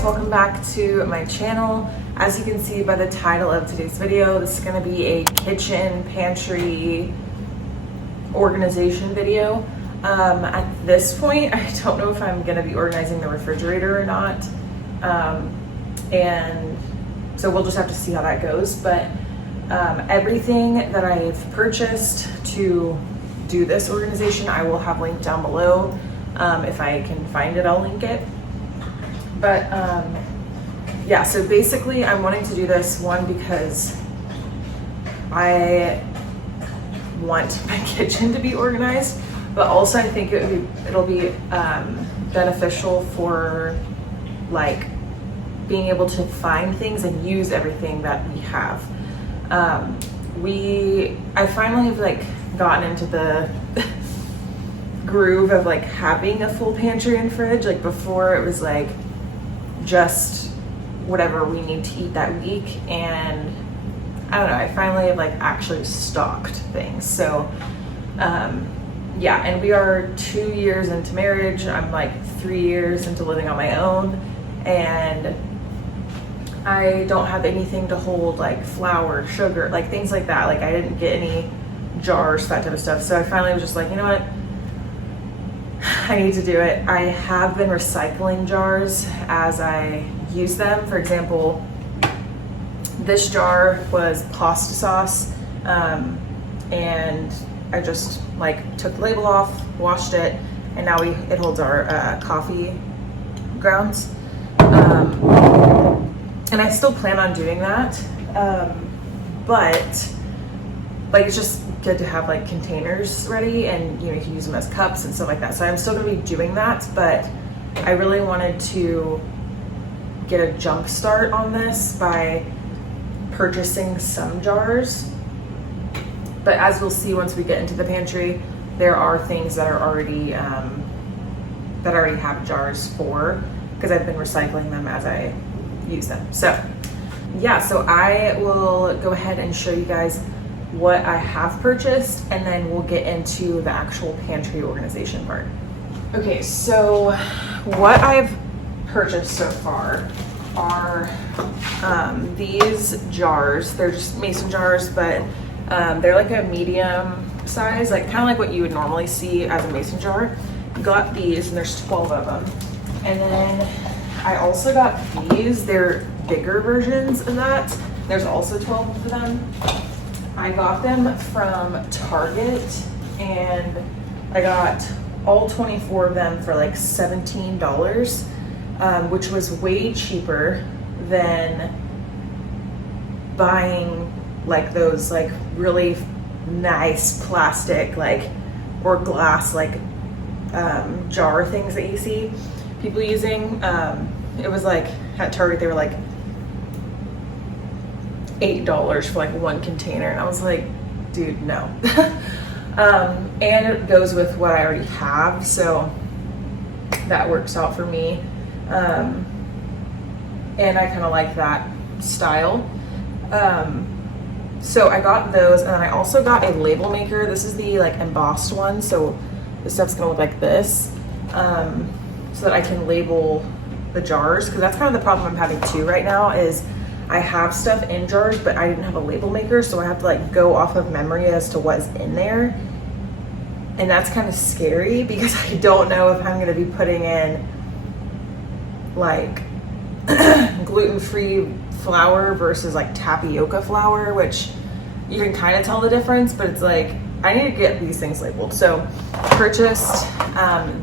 guys, welcome back to my channel. As you can see by the title of today's video, this is going to be a kitchen pantry organization video. At this point, I don't know if I'm going to be organizing the refrigerator or not, and so we'll just have to see how that goes. But everything that I've purchased to do this organization, I will have linked down below. If I can find it, I'll link it. But yeah, so basically I'm wanting to do this one because I want my kitchen to be organized, but also I think it'll be beneficial for like being able to find things and use everything that we have. I finally have like gotten into the groove of like having a full pantry and fridge. Like before it was like just whatever we need to eat that week, and I don't know, I finally have like actually stocked things. So yeah, and we are 2 years into marriage. I'm like 3 years into living on my own, and I don't have anything to hold like flour, sugar, like things like that. Like I didn't get any jars, that type of stuff. So I finally was just like, you know what, I need to do it. I have been recycling jars as I use them. For example, this jar was pasta sauce, and I just like took the label off, washed it, and now it holds our coffee grounds. And I still plan on doing that, but like it's just good to have like containers ready, and you know, you can use them as cups and stuff like that. So I'm still gonna be doing that, but I really wanted to get a jump start on this by purchasing some jars. But as we'll see once we get into the pantry, there are things that are already that I already have jars for, because I've been recycling them as I use them. So yeah, so I will go ahead and show you guys what I have purchased, and then we'll get into the actual pantry organization part. Okay, so what I've purchased so far are these jars. They're just mason jars, but they're like a medium size, like kind of like what you would normally see as a mason jar. Got these, and there's 12 of them. And then I also got these. They're bigger versions of that. There's also 12 of them. I got them from Target, and I got all 24 of them for like $17, which was way cheaper than buying like those like really nice plastic like or glass like jar things that you see people using. It was like at Target they were like $8 for like one container, and I was like, dude, no. And it goes with what I already have, so that works out for me. And I kind of like that style. So I got those, and then I also got a label maker. This is the like embossed one, so this stuff's gonna look like this, so that I can label the jars, because that's kind of the problem I'm having too right now is I have stuff in jars, but I didn't have a label maker, so I have to like go off of memory as to what's in there. And that's kind of scary because I don't know if I'm gonna be putting in like gluten-free flour versus like tapioca flour, which you can kind of tell the difference, but it's like, I need to get these things labeled. So I purchased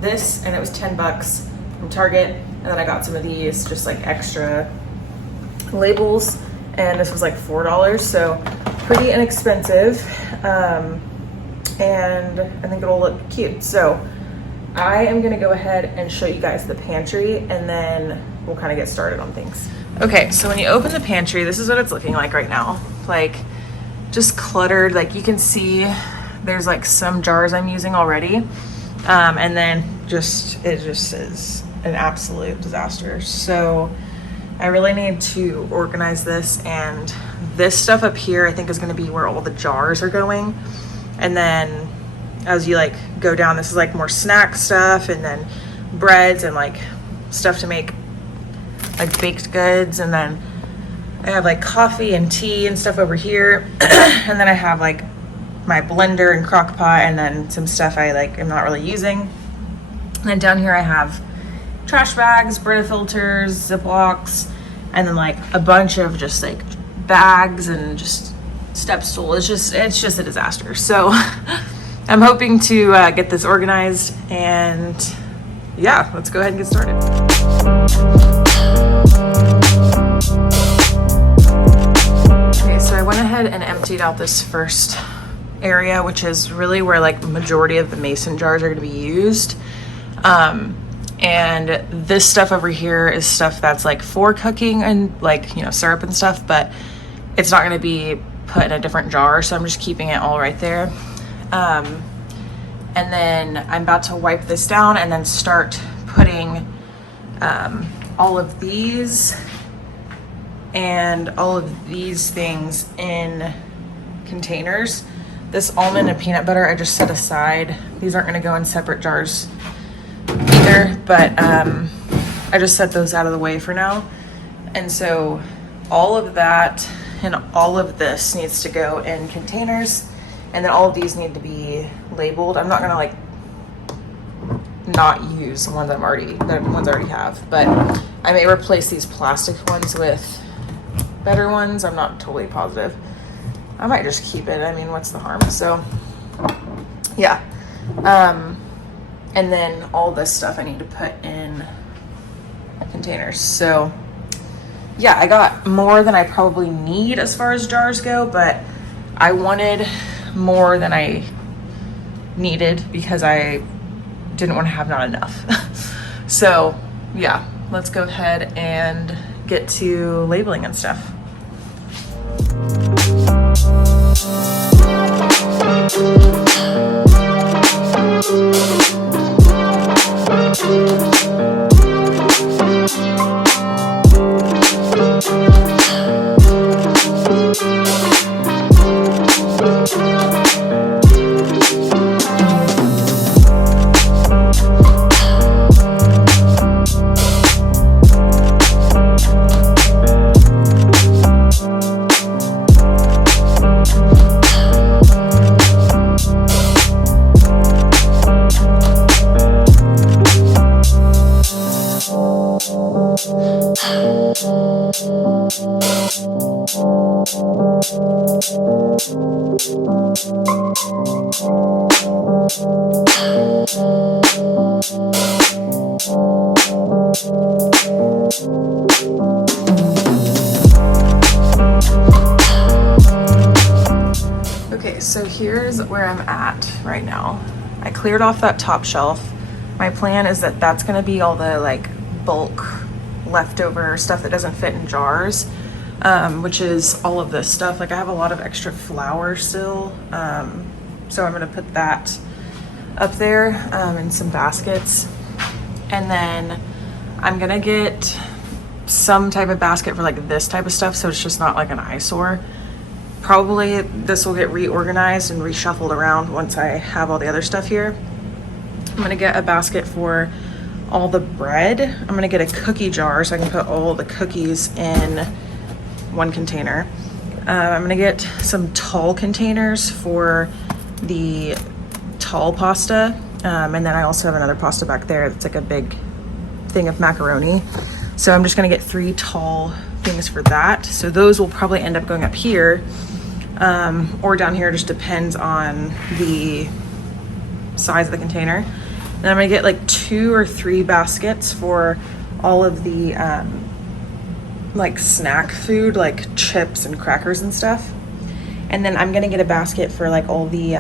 this, and it was 10 bucks from Target. And then I got some of these, just like extra labels, and this was like $4, so pretty inexpensive, and I think it'll look cute. So I am gonna go ahead and show you guys the pantry, and then we'll kind of get started on things. Okay, so when you open the pantry, this is what it's looking like right now. Like just cluttered. Like you can see there's like some jars I'm using already, and then it just is an absolute disaster. So I really need to organize this, and this stuff up here I think is going to be where all the jars are going. And then as you like go down, this is like more snack stuff, and then breads and like stuff to make like baked goods, and then I have like coffee and tea and stuff over here. And then I have like my blender and crock pot, and then some stuff I like am not really using. And then down here I have trash bags, Brita filters, Ziplocs, and then like a bunch of just like bags and just step stool. It's just a disaster. So I'm hoping to get this organized, and yeah, let's go ahead and get started. Okay, so I went ahead and emptied out this first area, which is really where like the majority of the mason jars are going to be used. And this stuff over here is stuff that's like for cooking and like, you know, syrup and stuff, but it's not going to be put in a different jar. So I'm just keeping it all right there. And then I'm about to wipe this down and then start putting all of these and all of these things in containers. This almond and peanut butter I just set aside. These aren't going to go in separate jars either, but I just set those out of the way for now. And so all of that and all of this needs to go in containers, and then all of these need to be labeled. I'm not gonna like not use the ones I already have, but I may replace these plastic ones with better ones. I'm not totally positive. I might just keep it. I mean, what's the harm? So yeah. And then all this stuff I need to put in containers. So yeah, I got more than I probably need as far as jars go, but I wanted more than I needed because I didn't want to have not enough. So yeah, let's go ahead and get to labeling and stuff. Okay, so here's where I'm at right now. I cleared off that top shelf. My plan is that that's gonna be all the like bulk leftover stuff that doesn't fit in jars, which is all of this stuff. Like I have a lot of extra flour still, so I'm gonna put that up there in some baskets, and then I'm gonna get some type of basket for like this type of stuff, so it's just not like an eyesore. Probably this will get reorganized and reshuffled around once I have all the other stuff here. I'm gonna get a basket for all the bread. I'm gonna get a cookie jar so I can put all the cookies in one container. I'm gonna get some tall containers for the tall pasta. And then I also have another pasta back there that's like a big thing of macaroni. So I'm just gonna get 3 tall things for that. So those will probably end up going up here or down here, just depends on the size of the container. Then I'm gonna get like 2 or 3 baskets for all of the like snack food, like chips and crackers and stuff. And then I'm gonna get a basket for like all the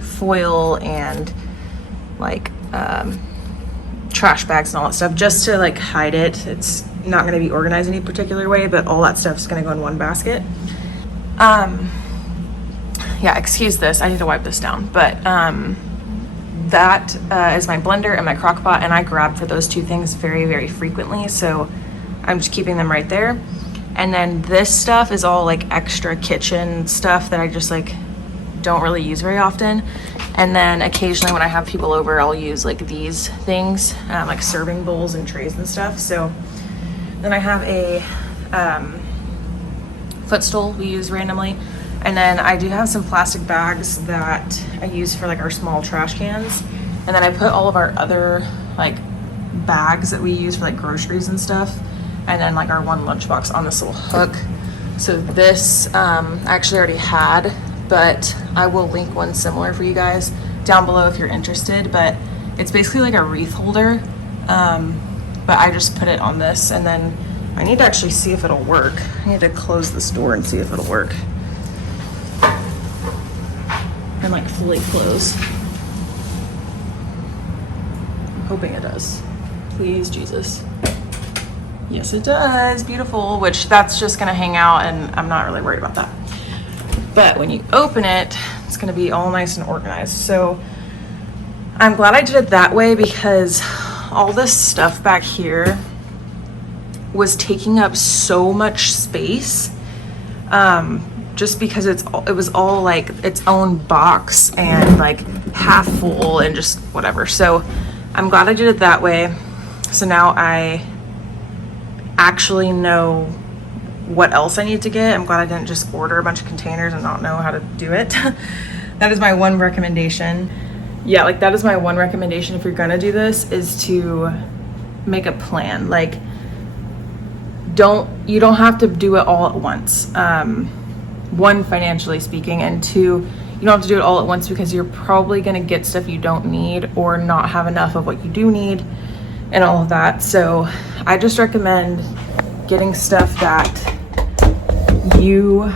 foil and like trash bags and all that stuff, just to like hide it. It's not gonna be organized any particular way, but all that stuff is gonna go in one basket. Yeah, excuse this, I need to wipe this down, but that is my blender and my crock pot, and I grab for those 2 things very, very frequently, so I'm just keeping them right there. And then this stuff is all like extra kitchen stuff that I just like don't really use very often. And then occasionally when I have people over, I'll use like these things, like serving bowls and trays and stuff. So Then I have a footstool we use randomly. And then I do have some plastic bags that I use for like our small trash cans. And then I put all of our other like bags that we use for like groceries and stuff. And then like our one lunchbox on this little hook. So this I actually already had, but I will link one similar for you guys down below if you're interested. But it's basically like a wreath holder. But I just put it on this, and then I need to actually see if it'll work. I need to close this door and see if it'll work. And like fully close. I'm hoping it does. Please, Jesus. Yes, it does. Beautiful. Which that's just gonna hang out, and I'm not really worried about that. But when you open it, it's gonna be all nice and organized. So I'm glad I did it that way, because all this stuff back here was taking up so much space. Just because it was all like its own box and like half full and just whatever. So I'm glad I did it that way. So now I actually know what else I need to get. I'm glad I didn't just order a bunch of containers and not know how to do it. That is my one recommendation. Yeah, like that is my one recommendation if you're gonna do this, is to make a plan. Like you don't have to do it all at once. One, financially speaking, and two, you don't have to do it all at once because you're probably going to get stuff you don't need or not have enough of what you do need and all of that. So I just recommend getting stuff that you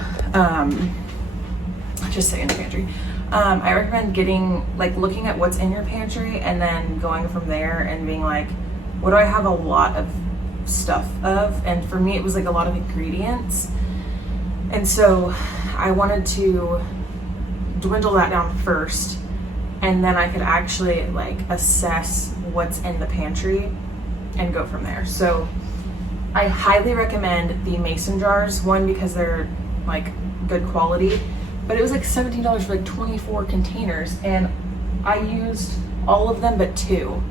just say in the pantry. I recommend getting, like, looking at what's in your pantry and then going from there and being like, what do I have a lot of stuff of? And for me, it was like a lot of ingredients. And so I wanted to dwindle that down first, and then I could actually like assess what's in the pantry and go from there. So I highly recommend the mason jars, one, because they're like good quality, but it was like $17 for like 24 containers, and I used all of them but two.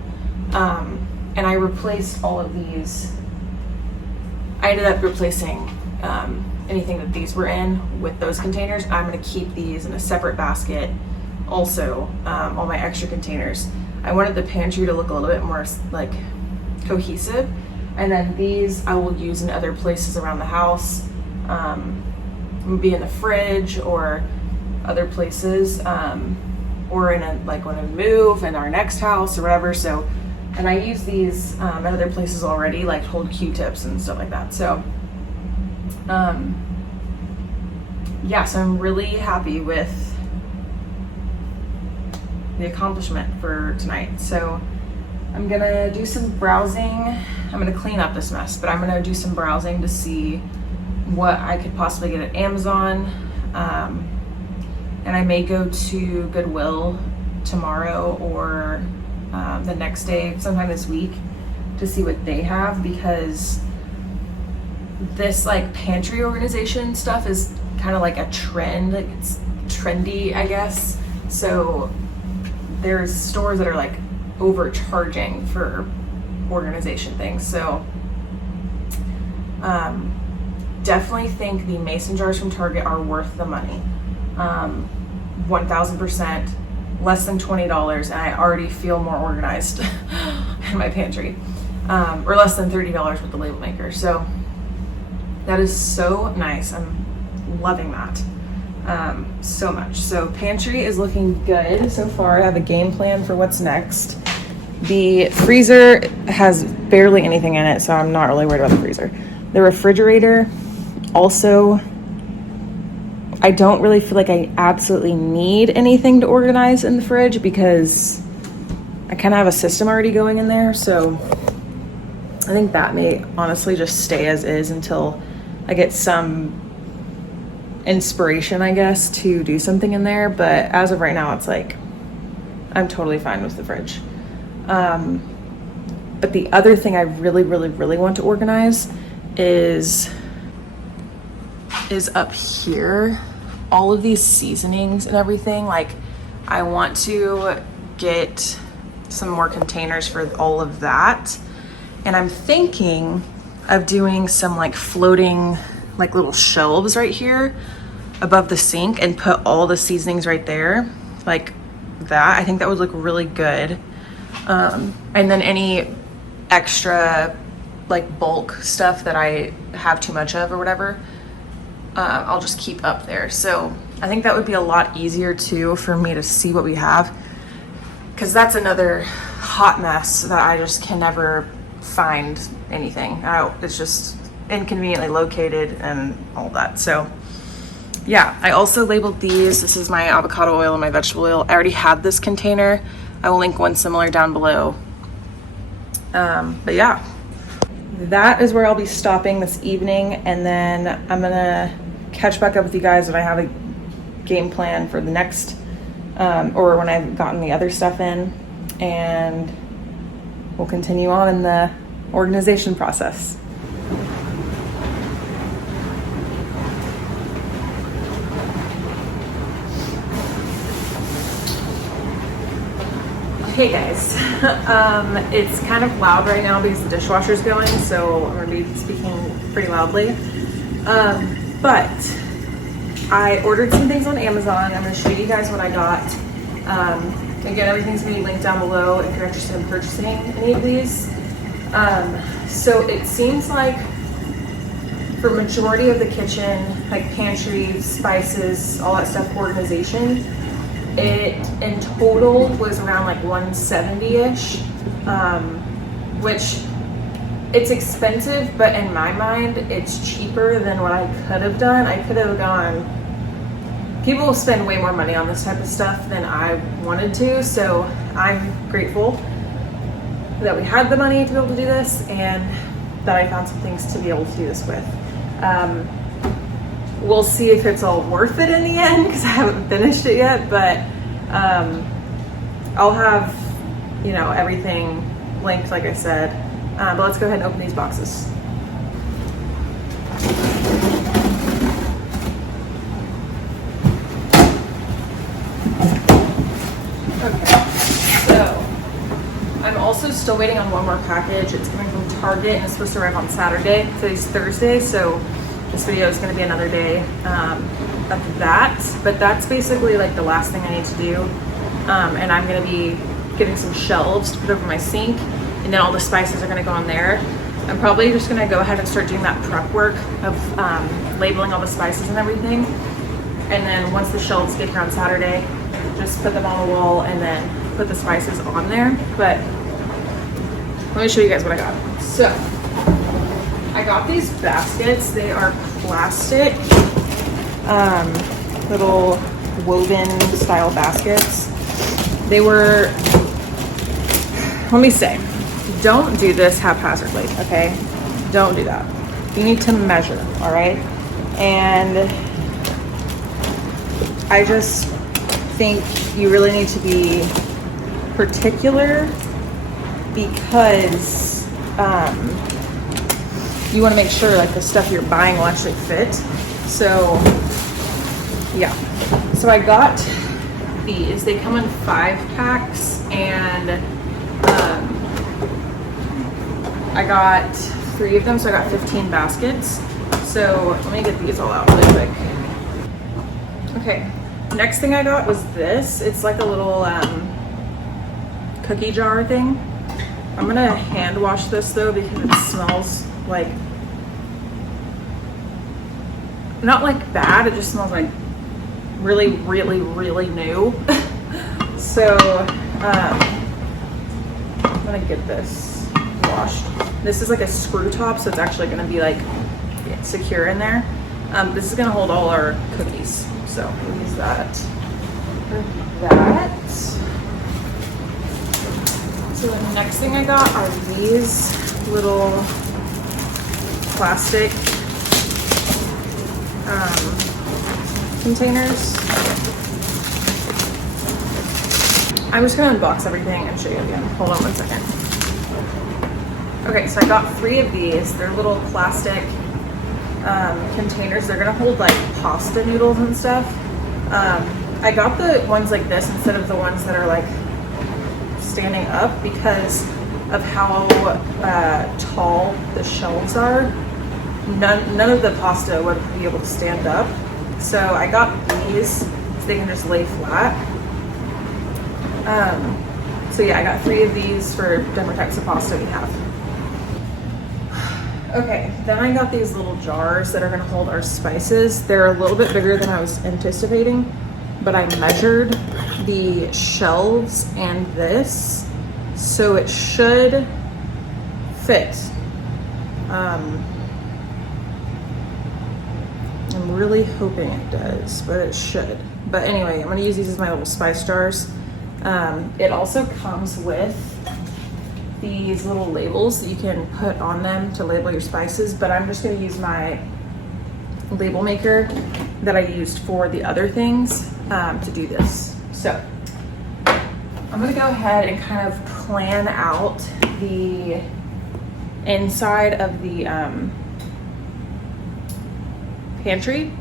And I replaced all of these. I ended up replacing anything that these were in with those containers. I'm going to keep these in a separate basket. Also, all my extra containers. I wanted the pantry to look a little bit more like cohesive, and then these I will use in other places around the house. Be in the fridge or other places, or in a, like when I move in our next house or whatever. So, and I use these at other places already, like hold Q-tips and stuff like that. So yeah, so I'm really happy with the accomplishment for tonight. So I'm gonna do some browsing. I'm gonna clean up this mess, but I'm gonna do some browsing to see what I could possibly get at Amazon. And I may go to Goodwill tomorrow or the next day, sometime this week, to see what they have, because this like pantry organization stuff is kind of like a trend. Like it's trendy, I guess. So there's stores that are like overcharging for organization things. So definitely think the mason jars from Target are worth the money. 1000%, less than $20, and I already feel more organized in my pantry. Or less than $30 with the label maker. So that is so nice. I'm loving that so much. So pantry is looking good so far. I have a game plan for what's next. The freezer has barely anything in it, so I'm not really worried about the freezer. The refrigerator, also, I don't really feel like I absolutely need anything to organize in the fridge because I kind of have a system already going in there. So I think that may honestly just stay as is until I get some inspiration, I guess, to do something in there. But as of right now, it's like I'm totally fine with the fridge. But the other thing I really, really, really want to organize is up here. All of these seasonings and everything. Like, I want to get some more containers for all of that. And I'm thinking of doing some like floating like little shelves right here above the sink and put all the seasonings right there like that. I think that would look really good. And then any extra like bulk stuff that I have too much of or whatever, I'll just keep up there. So I think that would be a lot easier too for me to see what we have, because that's another hot mess that I just can never find anything. It's just inconveniently located and all that. So yeah, I also labeled these. This is my avocado oil and my vegetable oil. I already had this container. I will link one similar down below. But yeah, that is where I'll be stopping this evening, and then I'm gonna catch back up with you guys when I have a game plan for the next, or when I've gotten the other stuff in, and we'll continue on in the organization process. Hey guys, it's kind of loud right now because the dishwasher's going, so I'm gonna be speaking pretty loudly. But I ordered some things on Amazon. I'm gonna show you guys what I got. Again, everything's gonna be linked down below if you're interested in purchasing any of these. So it seems like for majority of the kitchen, like pantry, spices, all that stuff, organization, it in total was around like 170-ish, which it's expensive, but in my mind, it's cheaper than what I could have done. I could have gone, people spend way more money on this type of stuff than I wanted to, so I'm grateful that we had the money to be able to do this and that I found some things to be able to do this with. We'll see if it's all worth it in the end because I haven't finished it yet, but I'll have, you know, everything linked like I said. But let's go ahead and open these boxes. Okay, so I'm also still waiting on one more package. It's coming from Target and it's supposed to arrive on Saturday. Today's Thursday, so this video is going to be another day of that, but that's basically like the last thing I need to do. And I'm going to be getting some shelves to put over my sink, and then all the spices are going to go on there. I'm probably just going to go ahead and start doing that prep work of labeling all the spices and everything. And then once the shelves get here on Saturday, just put them on the wall and then put the spices on there. But let me show you guys what I got. So I got these baskets. They are plastic, little woven style baskets. They were, let me say, don't do this haphazardly, okay? Don't do that. You need to measure, all right? And I just think you really need to be particular because you want to make sure like the stuff you're buying will actually fit. So yeah, so I got these. They come in 5 packs, and I got 3 of them, so I got 15 baskets. So let me get these all out really quick. Okay, next thing I got was this. It's like a little cookie jar thing. I'm gonna hand wash this though because it smells like, not like bad, it just smells like really, really, really new. So I'm gonna get this washed. This is like a screw top, so it's actually gonna be like secure in there. This is gonna hold all our cookies, so we'll use that for that. So the next thing I got are these little plastic containers. I'm just gonna unbox everything and show you again. Hold on one second. Okay, so I got 3 of these. They're little plastic containers. They're gonna hold like pasta noodles and stuff. I got the ones like this instead of the ones that are like standing up because of how tall the shelves are, none of the pasta would be able to stand up. So I got these so they can just lay flat. So yeah, I got 3 of these for different types of pasta we have. Okay, then I got these little jars that are gonna hold our spices. They're a little bit bigger than I was anticipating, but I measured the shelves and this, so it should fit. I'm really hoping it does, but it should. But anyway, I'm gonna use these as my little spice jars. It also comes with these little labels that you can put on them to label your spices, but I'm just gonna use my label maker that I used for the other things to do this. So I'm gonna go ahead and kind of plan out the inside of the pantry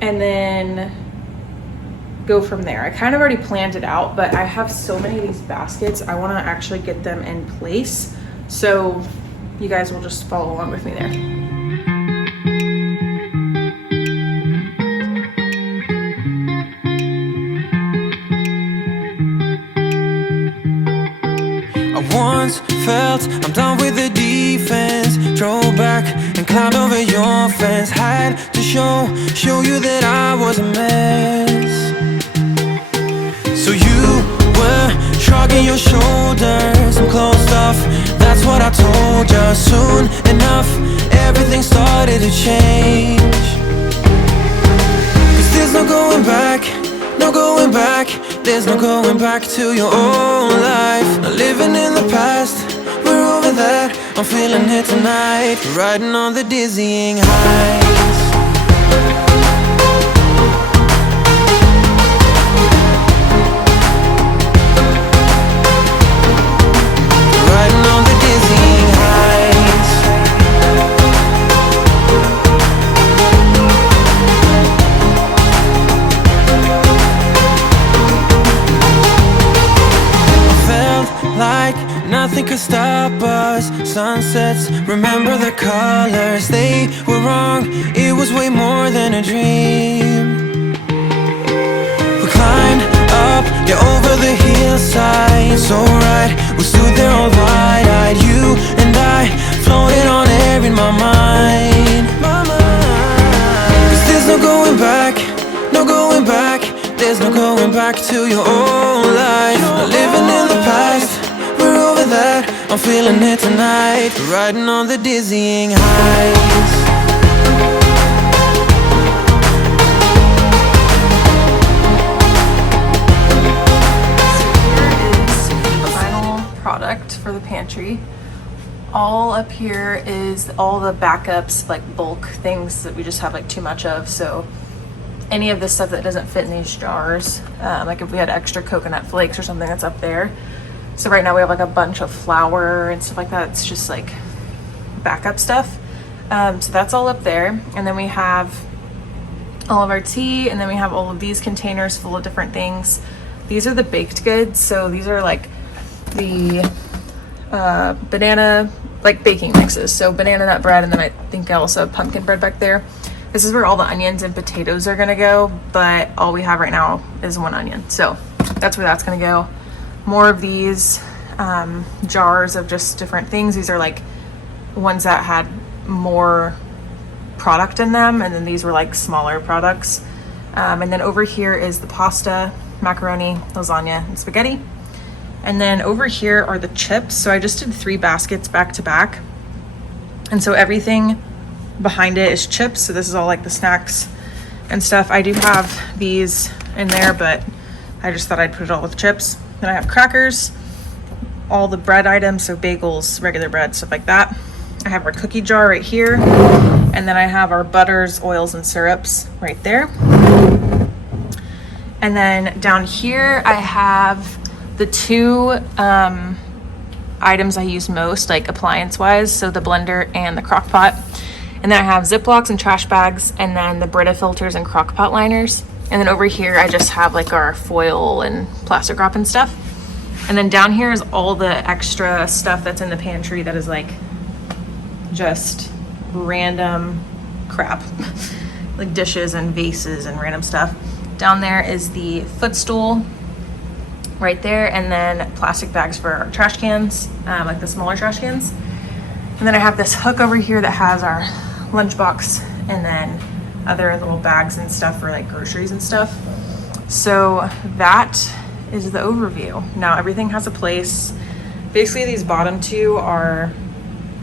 and then go from there. I kind of already planned it out, but I have so many of these baskets, I want to actually get them in place, so you guys will just follow along with me there. I once felt I'm done with the defense, drove back and climbed over your fence, had to show you that I was a mess. So you were shrugging your shoulders, I'm closed off, that's what I told you. Soon enough, everything started to change. Cause there's no going back, no going back. There's no going back to your old life. Not living in the past, we're over that. I'm feeling it tonight, riding on the dizzying heights. Riding on the dizzying heights. Felt like nothing could stop us. Sunsets, remember the colors. They were wrong, it was way more than a dream. We climbed up, yeah, over the hillside. So right, we stood there all wide-eyed. You and I floated on air in my mind. Cause there's no going back, no going back. There's no going back to your old life. Not living in the past, we're over that. I'm feeling it tonight, riding on the dizzying heights. Product for the pantry. All up here is all the backups, like bulk things that we just have like too much of. So any of the stuff that doesn't fit in these jars, like if we had extra coconut flakes or something, that's up there. So right now we have like a bunch of flour and stuff like that. It's just like backup stuff. So that's all up there. And then we have all of our tea, and then we have all of these containers full of different things. These are the baked goods. So these are like the banana, like baking mixes. So banana nut bread, and then I think I also have pumpkin bread back there. This is where all the onions and potatoes are gonna go, but all we have right now is 1 onion. So that's where that's gonna go. More of these jars of just different things. These are like ones that had more product in them, and then these were like smaller products. And then over here is the pasta, macaroni, lasagna, and spaghetti. And then over here are the chips. So I just did 3 baskets back to back. And so everything behind it is chips. So this is all like the snacks and stuff. I do have these in there, but I just thought I'd put it all with chips. Then I have crackers, all the bread items, so bagels, regular bread, stuff like that. I have our cookie jar right here. And then I have our butters, oils, and syrups right there. And then down here I have the 2 items I use most, like appliance wise, so the blender and the crock pot. And then I have Ziplocs and trash bags, and then the Brita filters and crock pot liners. And then over here I just have like our foil and plastic wrap and stuff. And then down here is all the extra stuff that's in the pantry that is like just random crap. Like dishes and vases and random stuff. Down there is the footstool right there, and then plastic bags for our trash cans, like the smaller trash cans. And then I have this hook over here that has our lunchbox and then other little bags and stuff for like groceries and stuff. So that is the overview. Now everything has a place. Basically these bottom two are,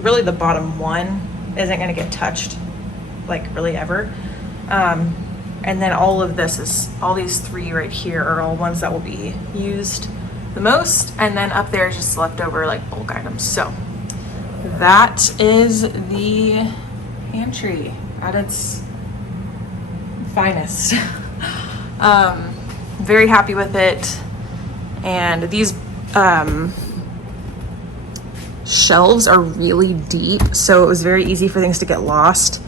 really the bottom one isn't gonna get touched like really ever. And then all of this is, all these three right here are all ones that will be used the most. And then up there is just leftover like bulk items. So that is the pantry at its finest. Very happy with it. And these shelves are really deep, so it was very easy for things to get lost.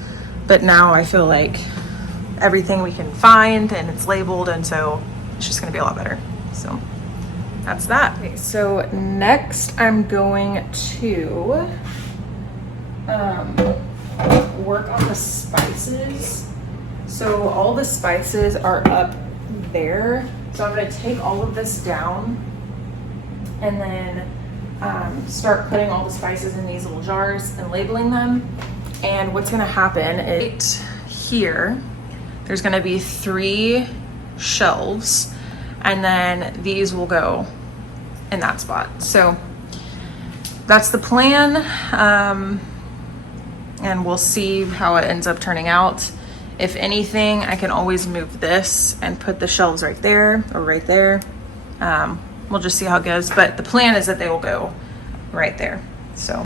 But now I feel like everything we can find and it's labeled, and so it's just gonna be a lot better. So that's that. Okay, so next I'm going to work on the spices. So all the spices are up there. So I'm gonna take all of this down and then start putting all the spices in these little jars and labeling them. And what's gonna happen is here, there's gonna be 3 shelves, and then these will go in that spot. So that's the plan. And we'll see how it ends up turning out. If anything, I can always move this and put the shelves right there or right there. We'll just see how it goes. But the plan is that they will go right there. So.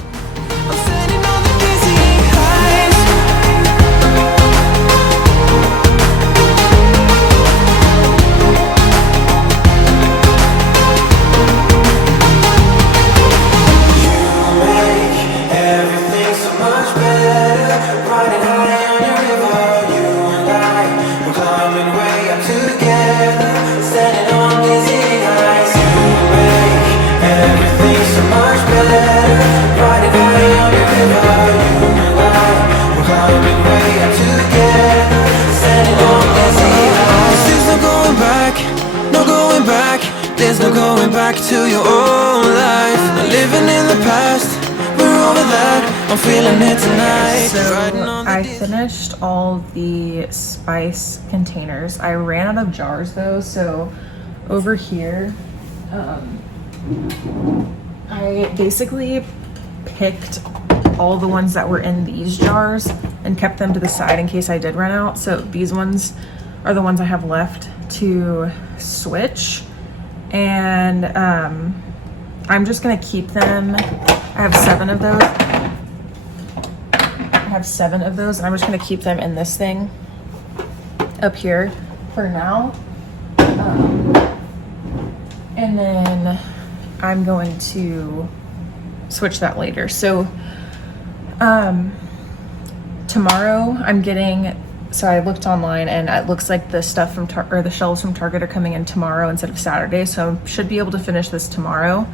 There's no going back to your old life. Not living in the past, we're over that. I'm feeling it tonight. So I finished all the spice containers. I ran out of jars though, so over here, I basically picked all the ones that were in these jars and kept them to the side in case I did run out. So these ones are the ones I have left to switch. And I'm just gonna keep them. I have 7 of those. And I'm just gonna keep them in this thing up here for now. And then I'm going to switch that later. So tomorrow I'm getting, so I looked online and it looks like the stuff from the shelves from Target are coming in tomorrow instead of Saturday. So I should be able to finish this tomorrow,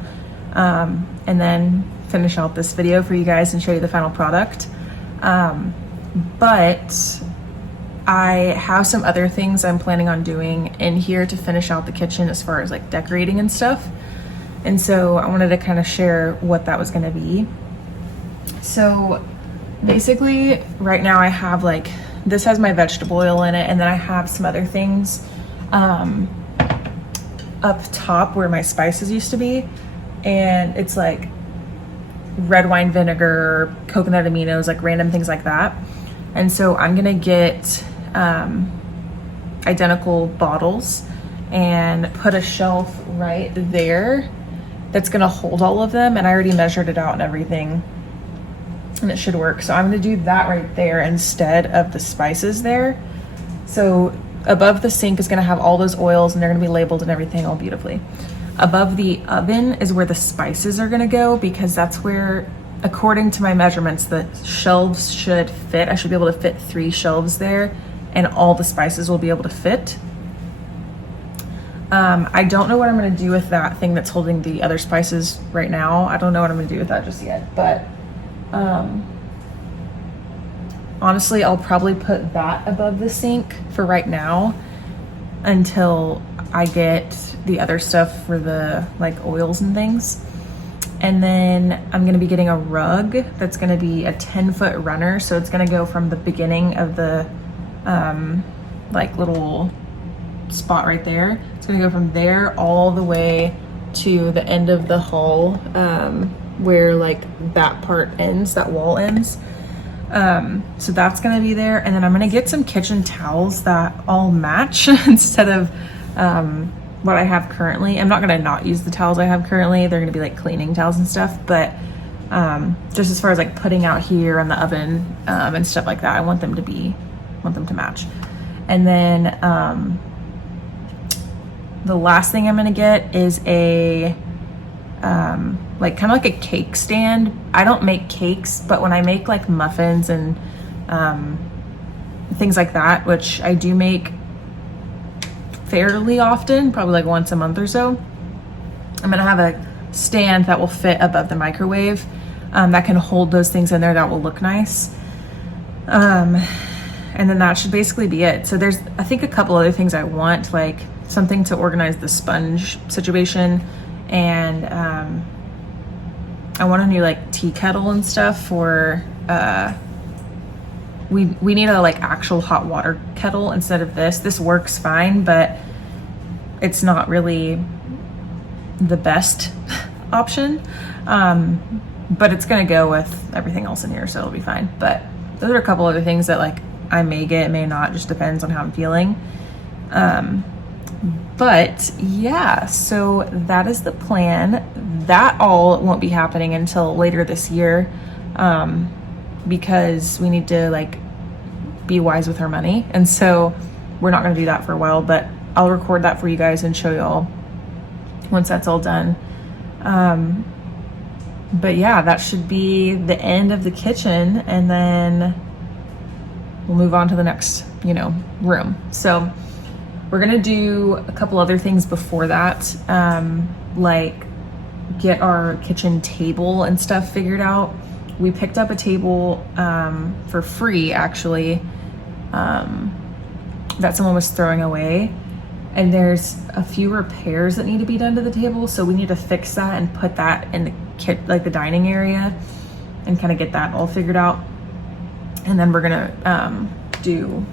and then finish out this video for you guys and show you the final product. But I have some other things I'm planning on doing in here to finish out the kitchen as far as like decorating and stuff. And so I wanted to kind of share what that was going to be. So basically right now I have like, this has my vegetable oil in it, and then I have some other things up top where my spices used to be, and it's like red wine vinegar, coconut aminos, like random things like that. And so I'm gonna get identical bottles and put a shelf right there that's gonna hold all of them, and I already measured it out and everything, and it should work. So I'm gonna do that right there instead of the spices there. So above the sink is gonna have all those oils, and they're gonna be labeled and everything all beautifully. Above the oven is where the spices are gonna go, because that's where, according to my measurements, the shelves should fit. I should be able to fit 3 shelves there, and all the spices will be able to fit. I don't know what I'm gonna do with that thing that's holding the other spices right now. I don't know what I'm gonna do with that just yet, but honestly, I'll probably put that above the sink for right now until I get the other stuff for the like oils and things. And then I'm gonna be getting a rug that's gonna be a 10-foot runner. So it's gonna go from the beginning of the like little spot right there. It's gonna go from there all the way to the end of the hall, where like that part ends, that wall ends. So that's gonna be there. And then I'm gonna get some kitchen towels that all match instead of what I have currently. I'm not gonna not use the towels I have currently. They're gonna be like cleaning towels and stuff, but just as far as like putting out here in the oven and stuff like that, I want them to match. And then the last thing I'm gonna get is a like kind of like a cake stand. I don't make cakes, but when I make like muffins and things like that, which I do make fairly often, probably like once a month or so, I'm gonna have a stand that will fit above the microwave that can hold those things in there that will look nice. And then that should basically be it. So there's, I think, a couple other things I want, like something to organize the sponge situation, and I want a new like tea kettle and stuff for we need a like actual hot water kettle instead of this. This works fine, but it's not really the best option. But it's gonna go with everything else in here, so it'll be fine. But those are a couple other things that like I may get, may not, just depends on how I'm feeling. But yeah, so that is the plan. That all won't be happening until later this year, because we need to like be wise with our money. And so we're not gonna do that for a while, but I'll record that for you guys and show y'all once that's all done. But yeah, that should be the end of the kitchen, and then we'll move on to the next, room. So we're gonna do a couple other things before that, like get our kitchen table and stuff figured out. We picked up a table for free, actually, that someone was throwing away. And there's a few repairs that need to be done to the table, so we need to fix that and put that in the dining area and kind of get that all figured out. And then we're gonna do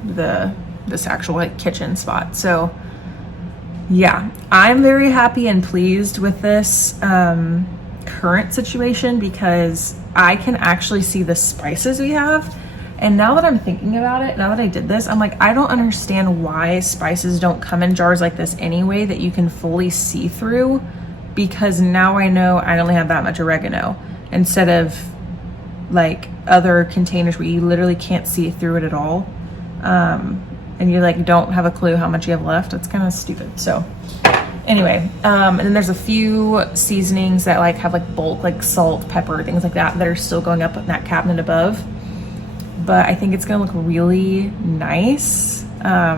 this actual like kitchen spot. So yeah, I'm very happy and pleased with this current situation, because I can actually see the spices we have. And now that I'm thinking about it, now that I did this, I'm like, I don't understand why spices don't come in jars like this anyway, that you can fully see through, because now I know I only have that much oregano instead of like other containers where you literally can't see through it at all. And you like don't have a clue how much you have left. It's kind of stupid. So anyway, and then there's a few seasonings that like have like bulk, like salt, pepper, things like that are still going up in that cabinet above. But I think it's gonna look really nice. I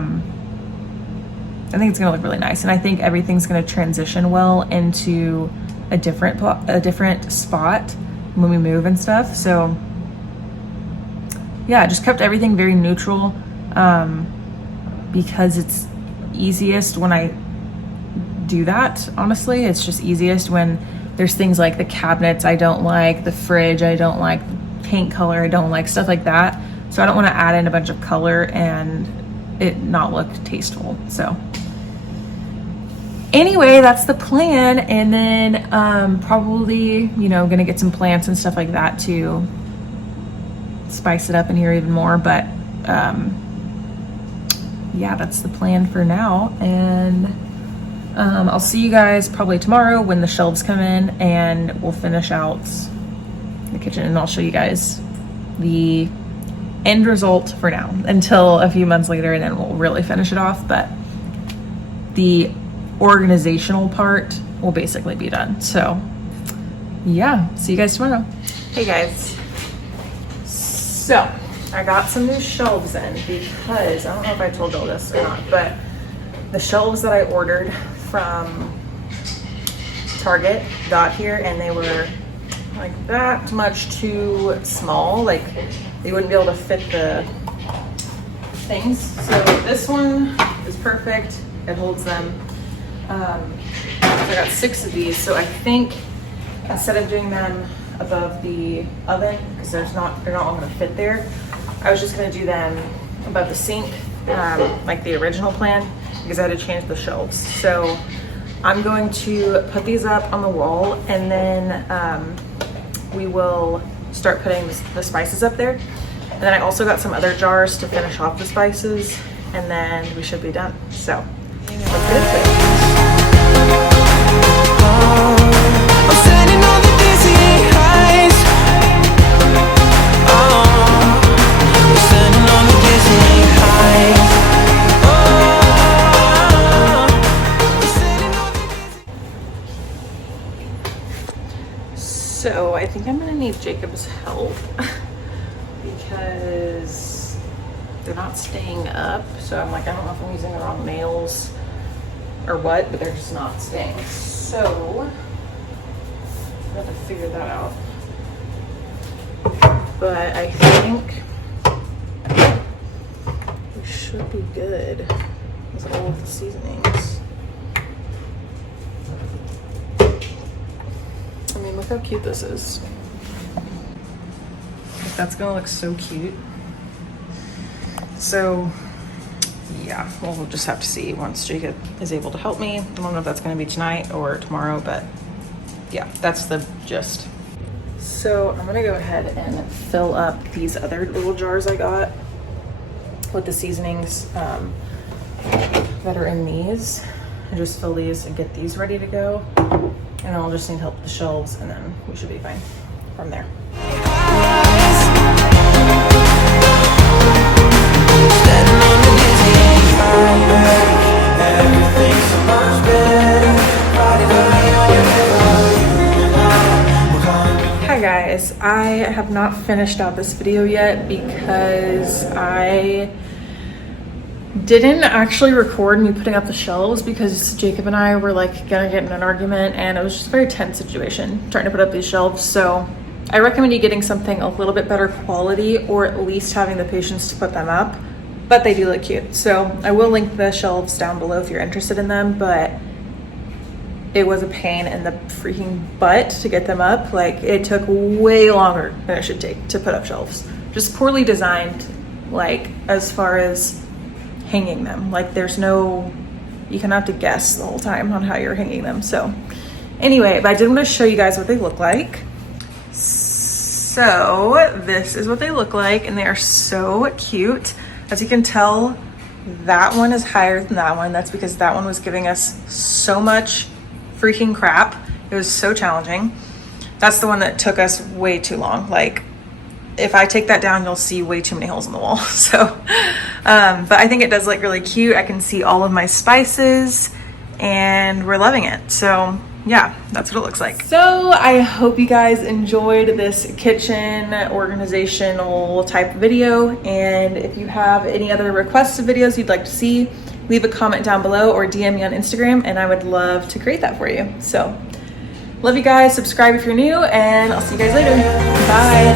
think it's gonna look really nice, and I think everything's gonna transition well into a different spot when we move and stuff. So yeah, I just kept everything very neutral, because it's easiest when I do that. Honestly, it's just easiest when there's things like the cabinets I don't like, the fridge I don't like, paint color I don't like, stuff like that. So I don't want to add in a bunch of color and it not look tasteful. So anyway, that's the plan. And then probably gonna get some plants and stuff like that to spice it up in here even more. But yeah, that's the plan for now. And I'll see you guys probably tomorrow when the shelves come in, and we'll finish out the kitchen, and I'll show you guys the end result for now until a few months later, and then we'll really finish it off. But the organizational part will basically be done. So yeah, see you guys tomorrow. Hey guys, so I got some new shelves in, because I don't know if I told y'all this or not, but the shelves that I ordered from Target got here, and they were like that much too small. Like they wouldn't be able to fit the things. So this one is perfect. It holds them. I got 6 of these, so I think instead of doing them above the oven, because they're not all going to fit there, I was just going to do them above the sink, like the original plan, because I had to change the shelves. So I'm going to put these up on the wall, and then we will start putting the spices up there. And then I also got some other jars to finish off the spices, and then we should be done. So let's get into it. I'm standing on the dizzy heights. I'm standing on the dizzy heights. So I think I'm gonna need Jacob's help because they're not staying up. So I'm like, I don't know if I'm using the wrong nails or what, but they're just not staying. So I have to figure that out. But I think we should be good with all of the seasonings. I mean, look how cute this is. Like, that's gonna look so cute. So yeah, well, we'll just have to see once Jacob is able to help me. I don't know if that's gonna be tonight or tomorrow, but yeah, that's the gist. So I'm gonna go ahead and fill up these other little jars I got with the seasonings that are in these. And just fill these and get these ready to go. And I'll just need help with the shelves, and then we should be fine from there. Hi guys, I have not finished out this video yet because I didn't actually record me putting up the shelves because Jacob and I were like gonna get in an argument, and it was just a very tense situation trying to put up these shelves. So I recommend you getting something a little bit better quality, or at least having the patience to put them up, but they do look cute. So I will link the shelves down below if you're interested in them, but it was a pain in the freaking butt to get them up. Like, it took way longer than it should take to put up shelves. Just poorly designed, like as far as hanging them. Like, there's no, you kind of have to guess the whole time on how you're hanging them. So anyway, but I did want to show you guys what they look like. So this is what they look like, and they are so cute. As you can tell, that one is higher than that one. That's because that one was giving us so much freaking crap. It was so challenging. That's the one that took us way too long. Like, if I take that down, you'll see way too many holes in the wall. So, but I think it does look really cute. I can see all of my spices, and we're loving it. So yeah, that's what it looks like. So I hope you guys enjoyed this kitchen organizational type video. And if you have any other requests of videos you'd like to see, leave a comment down below or DM me on Instagram, and I would love to create that for you. So love you guys. Subscribe if you're new, and I'll see you guys later. Bye.